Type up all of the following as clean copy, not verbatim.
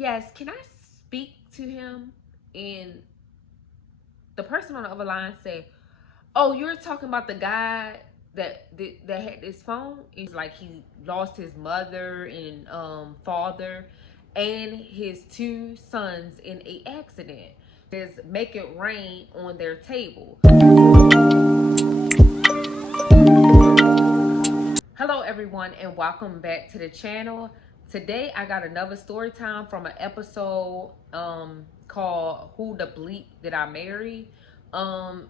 Yes, can I speak to him? And the person on the other line said, "Oh, you're talking about the guy that had this phone." It's like he lost his mother and father and his two sons in a accident. Just make it rain on their table. Hello everyone and welcome back to the channel. Today I got another story time from an episode called Who the Bleep Did I Marry? And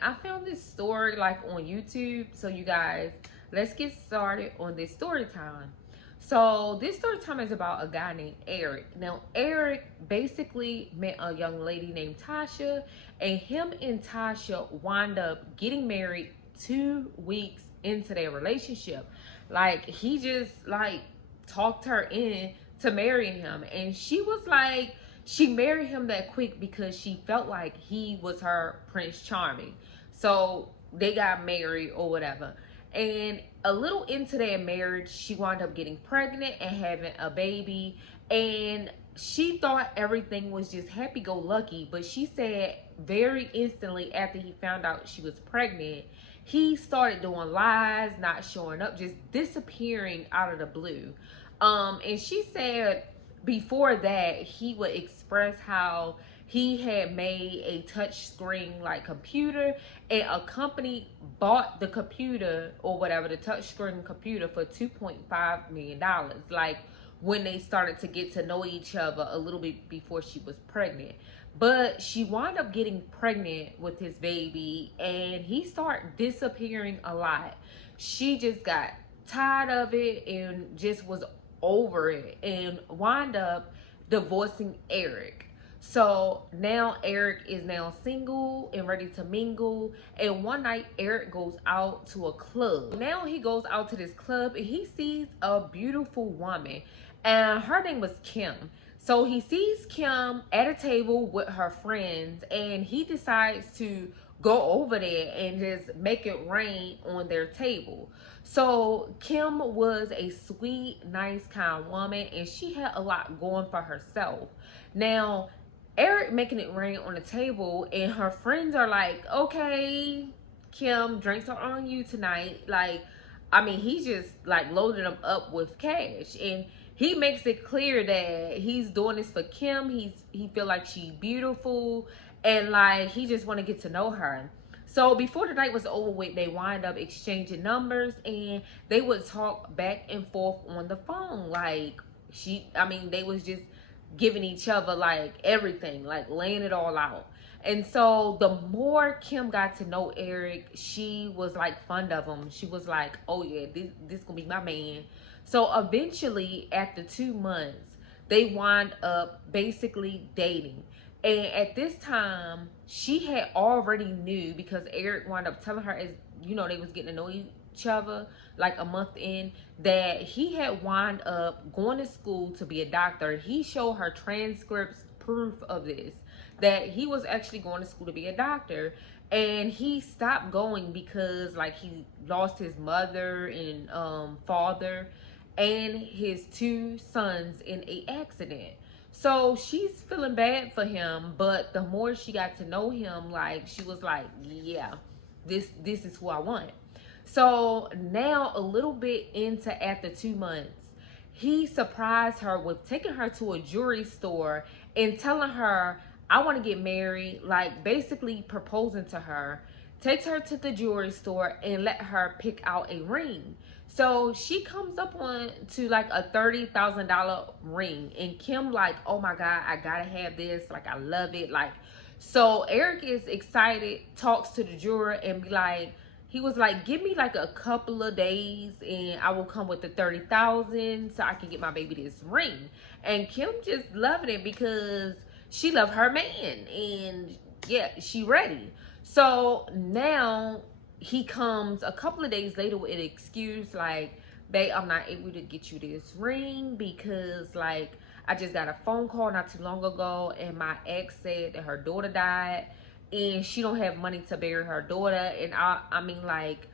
I found this story like on YouTube. So you guys, let's get started on this story time. So this story time is about a guy named Eric. Now Eric basically met a young lady named Tasha, and him and Tasha wind up getting married 2 weeks into their relationship. Like he just like talked her in to marrying him, and she was like, she married him that quick because she felt like he was her Prince Charming. So they got married or whatever. And a little into their marriage, she wound up getting pregnant and having a baby. And she thought everything was just happy-go-lucky, but she said very instantly after he found out she was pregnant, he started doing lies, not showing up, just disappearing out of the blue. And she said before that he would express how he had made a touch screen like computer, and a company bought the computer or whatever, the touch screen computer, for $2.5 million. Like when they started to get to know each other a little bit before she was pregnant. But she wound up getting pregnant with his baby, and he started disappearing a lot. She just got tired of it and just was over it and wind up divorcing Eric. So now Eric is now single and ready to mingle. And one night Eric goes out to a club. Now he goes out to this club and he sees a beautiful woman, and her name was Kim. So he sees Kim at a table with her friends, and he decides to go over there and just make it rain on their table. So Kim was a sweet, nice, kind woman, and she had a lot going for herself. Now, Eric making it rain on the table, and her friends are like, "Okay, Kim, drinks are on you tonight." Like, I mean, he's just like loading them up with cash, and he makes it clear that he's doing this for Kim. He feel like she's beautiful, and like he just want to get to know her. So before the night was over with, they wind up exchanging numbers, and they would talk back and forth on the phone. Like they was just giving each other like everything, like laying it all out. And so the more Kim got to know Eric, she was like fond of him. She was like, "Oh yeah, this gonna be my man." So eventually, after 2 months, they wind up basically dating. And at this time, she had already knew, because Eric wound up telling her, as they was getting to know each other like a month in, that he had wound up going to school to be a doctor. He showed her transcripts, proof of this, that he was actually going to school to be a doctor. And he stopped going because like he lost his mother and father and his two sons in a accident. So she's feeling bad for him, but the more she got to know him, like she was like, yeah, this is who I want. So now a little bit into after 2 months, he surprised her with taking her to a jewelry store and telling her, "I want to get married," like basically proposing to her. Takes her to the jewelry store and let her pick out a ring. So she comes up on to like a $30,000 ring, and Kim like, "Oh my God, I gotta have this. Like I love it." Like, so Eric is excited, talks to the jeweler and be like, he was like, "Give me like a couple of days and I will come with the 30,000 so I can get my baby this ring." And Kim just loving it because she loved her man, and yeah, she ready. So now he comes a couple of days later with an excuse like, "Babe, I'm not able to get you this ring because like I just got a phone call not too long ago, and my ex said that her daughter died and she don't have money to bury her daughter, and I mean like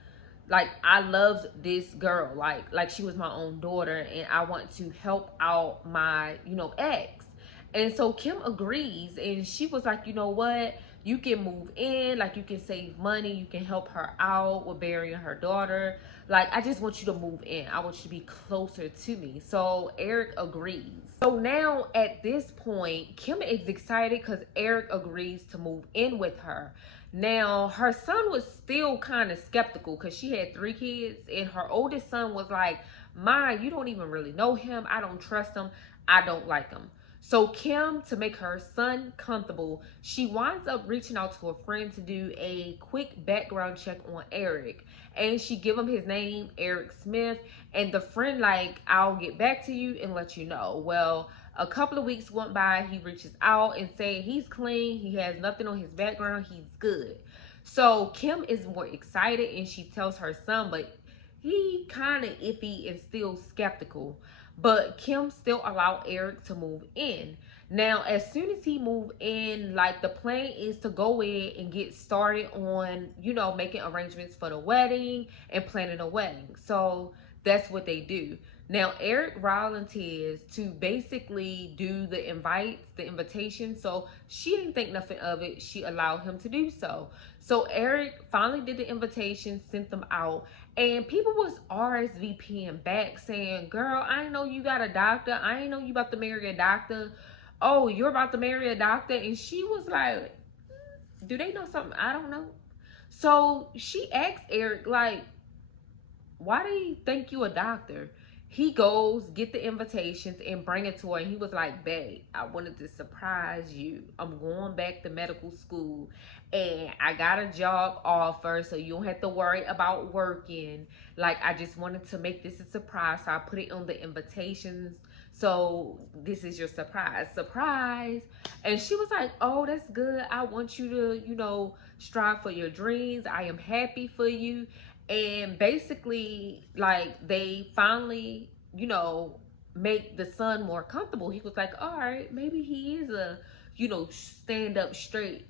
I loved this girl like she was my own daughter, and I want to help out my ex." And so Kim agrees, and she was like, you know what? You can move in, like you can save money, you can help her out with burying her daughter. Like, I just want you to move in. I want you to be closer to me. So Eric agrees. So now at this point, Kim is excited because Eric agrees to move in with her. Now, her son was still kind of skeptical because she had 3 kids, and her oldest son was like, Ma, you don't even really know him. I don't trust him. I don't like him. So Kim, to make her son comfortable, she winds up reaching out to a friend to do a quick background check on Eric. And she give him his name, Eric Smith. And the friend like, I'll get back to you and let you know. Well, a couple of weeks went by. He reaches out and say he's clean. He has nothing on his background. He's good. So Kim is more excited, and she tells her son, but he kind of iffy and still skeptical. But Kim still allowed Eric to move in. Now, as soon as he moved in, like, the plan is to go in and get started on, you know, making arrangements for the wedding and planning a wedding. So that's what they do. Now, Eric volunteers to basically do the invites, the invitation. So she didn't think nothing of it. She allowed him to do so. So Eric finally did the invitation, sent them out. And people was RSVPing back saying, girl, I didn't know you got a doctor. I didn't know you about to marry a doctor. Oh, you're about to marry a doctor. And she was like, do they know something I don't know? So she asked Eric, like, why do you think you a doctor? He goes, get the invitations and bring it to her. And he was like, babe, I wanted to surprise you. I'm going back to medical school and I got a job offer, so you don't have to worry about working. Like, I just wanted to make this a surprise. So I put it on the invitations. So this is your surprise. Surprise. And she was like, oh, that's good. I want you to, you know, strive for your dreams. I am happy for you. And basically, like, they finally, you know, make the son more comfortable. He was like, all right, maybe he is a, you know, stand up straight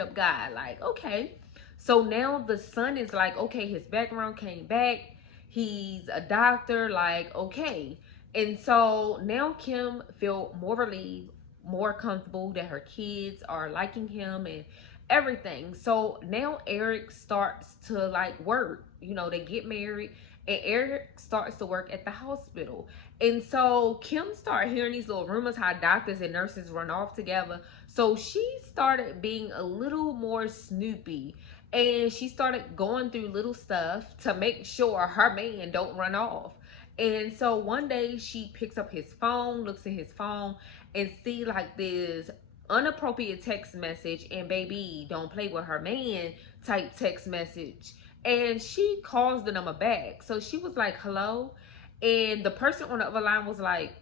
up guy. Like, okay. So now the son is like, okay, his background came back. He's a doctor. Like, okay. And so now Kim feel more relieved, more comfortable that her kids are liking him and everything. So now Eric starts to like work. You know, they get married and Eric starts to work at the hospital. And so Kim started hearing these little rumors how doctors and nurses run off together. So she started being a little more snoopy, and she started going through little stuff to make sure her man don't run off. And so one day she picks up his phone, looks at his phone, and see like this inappropriate text message, and baby, don't play with her man type text message. And she calls the number back. So she was like, hello. And the person on the other line was like,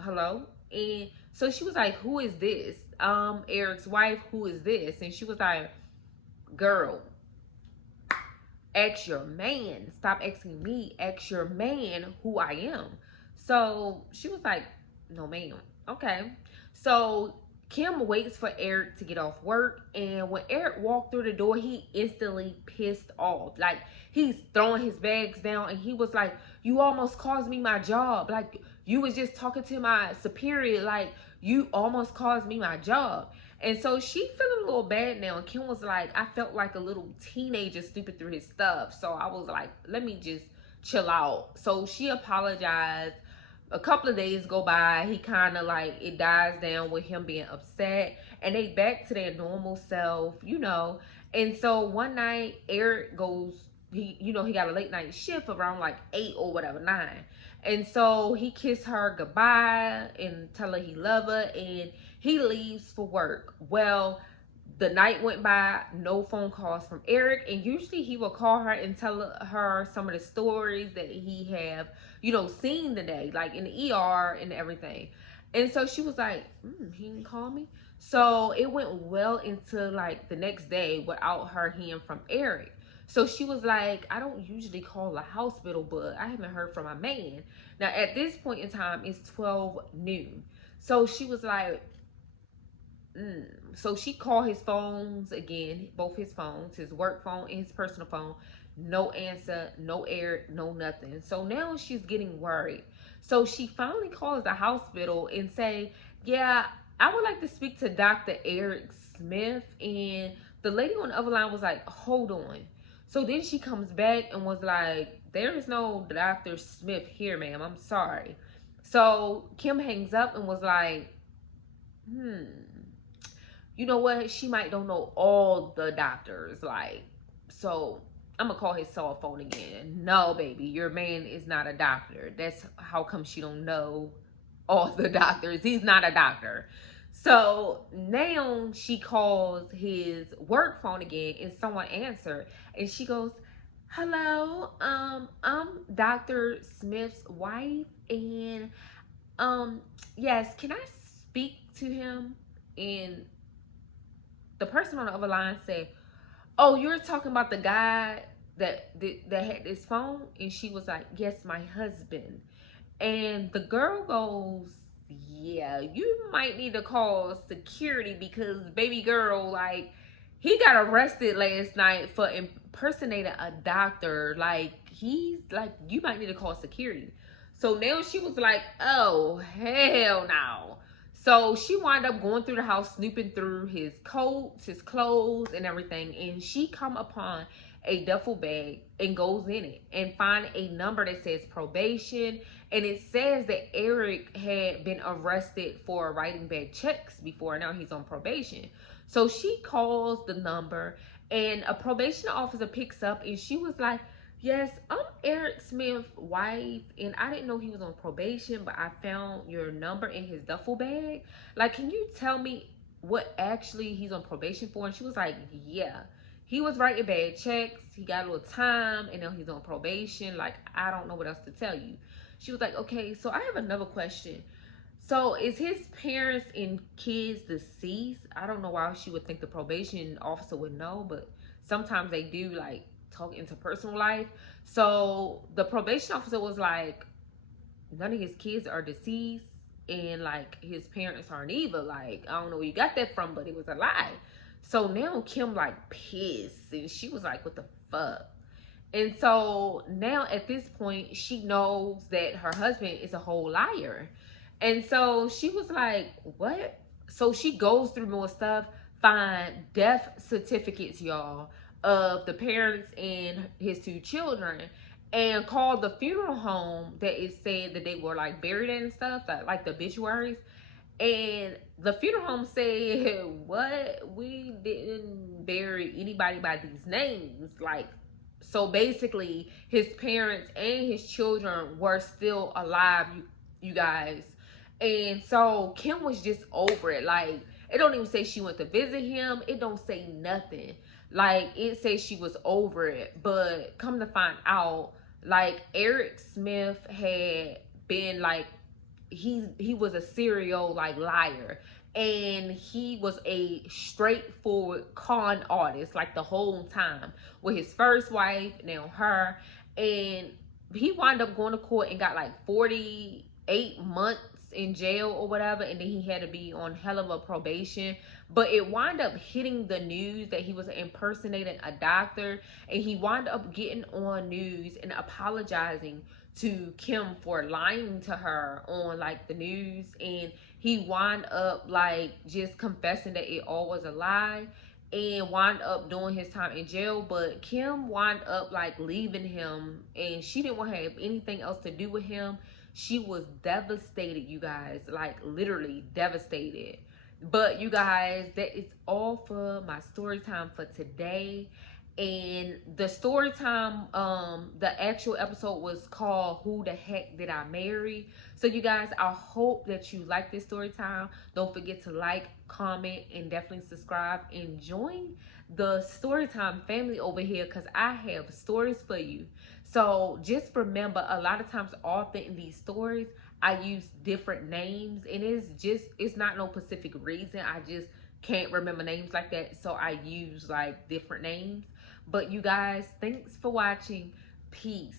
hello. And so she was like, who is this? Eric's wife, who is this? And she was like, girl, ask your man. Stop asking me. Ask your man who I am. So she was like, no, ma'am. Okay. So Kim waits for Eric to get off work. And when Eric walked through the door, he instantly pissed off. Like, he's throwing his bags down. And he was like, you almost cost me my job. Like, you was just talking to my superior. Like, you almost cost me my job. And so she feeling a little bad now. And Kim was like, I felt like a little teenager stupid through his stuff. So I was like, let me just chill out. So she apologized. A couple of days go by. He kind of like, it dies down with him being upset. And they back to their normal self, you know. And so one night, Eric goes, he got a late night shift around like 8 or whatever, 9. And so he kissed her goodbye and tell her he love her, and he leaves for work. Well, the night went by, no phone calls from Eric, and usually he will call her and tell her some of the stories that he have, seen today, like in the ER and everything. And so she was like, he didn't call me. So it went well into like the next day without her hearing from Eric. So she was like, I don't usually call the hospital, but I haven't heard from my man. Now, at this point in time, it's 12 noon. So she was like, So she called his phones again, both his phones, his work phone and his personal phone. No answer, no Eric, no nothing. So now she's getting worried. So she finally calls the hospital and say Yeah, I would like to speak to Dr. Eric Smith. And the lady on the other line was like, hold on. So then she comes back and was like, there is no Dr. Smith here, ma'am. I'm sorry. So Kim hangs up and was like, hmm, you know what? She might don't know all the doctors. Like, so I'm gonna call his cell phone again. No, baby, your man is not a doctor. That's how come she don't know all the doctors. He's not a doctor. So now she calls his work phone again and someone answered and she goes, hello, I'm Dr. Smith's wife and yes, can I speak to him? And the person on the other line said, oh, you're talking about the guy that had this phone? And she was like, yes, my husband. And the girl goes, yeah, you might need to call security because baby girl, like, he got arrested last night for impersonating a doctor. Like, he's like, you might need to call security. So now she was like, oh, hell no. So she wound up going through the house, snooping through his coats, his clothes, and everything. And she come upon a duffel bag and goes in it and find a number that says probation. And it says that Eric had been arrested for writing bad checks before. Now he's on probation. So she calls the number and a probation officer picks up and she was like, yes, I'm Eric Smith's wife and I didn't know he was on probation, but I found your number in his duffel bag. Like, can you tell me what actually he's on probation for? And she was like, yeah, he was writing bad checks. He got a little time and now he's on probation. Like, I don't know what else to tell you. She was like, okay, so I have another question. So is his parents and kids deceased? I don't know why she would think the probation officer would know, but sometimes they do, like, talk into personal life. So the probation officer was like, none of his kids are deceased and like his parents aren't either. Like, I don't know where you got that from, but it was a lie. So now Kim like pissed and she was like, what the fuck? And so now at this point, she knows that her husband is a whole liar. And so she was like, what? So she goes through more stuff, find death certificates, y'all, of the parents and his two children, and called the funeral home that it said that they were like buried in and stuff, like the obituaries. And the funeral home said, what? We didn't bury anybody by these names. Like, so basically, his parents and his children were still alive, you guys. And so Kim was just over it. Like, it don't even say she went to visit him. It don't say nothing. Like, it says she was over it. But come to find out, like, Eric Smith had been like, he was a serial like liar, and he was a straightforward con artist like the whole time with his first wife, now her. And he wound up going to court and got like 48 months in jail or whatever, and then he had to be on hell of a probation. But it wound up hitting the news that he was impersonating a doctor, and he wound up getting on news and apologizing to Kim for lying to her on like the news. And he wound up like just confessing that it all was a lie and wound up doing his time in jail. But Kim wound up like leaving him and she didn't want to have anything else to do with him. She was devastated, you guys, like literally devastated. But you guys, that is all for my story time for today. And the story time, the actual episode was called Who the Heck Did I Marry? So you guys, I hope that you like this story time. Don't forget to like, comment, and definitely subscribe and join the story time family over here, because I have stories for you. So just remember, a lot of times authoring these stories, I use different names, and it's not no specific reason. I just can't remember names like that, so I use like different names. But you guys, thanks for watching. Peace.